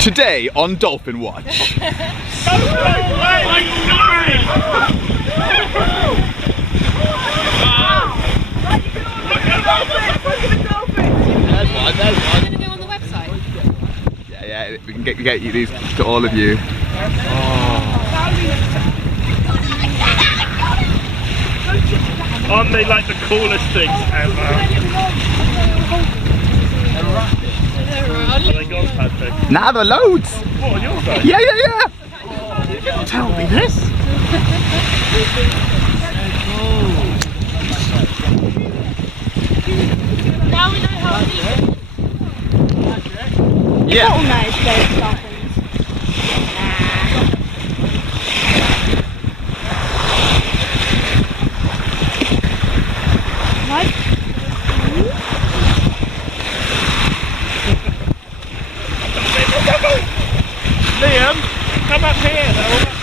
Today on Dolphin Watch. Yeah, we can get you these to all of you. Aren't they like the coolest things ever? Are they gone, Patrick? Nah, there are loads. What, on your side? Yeah. You didn't tell me this. Now we know how to eat it. Yeah. Bottlenose those dolphins. Liam, come up here though.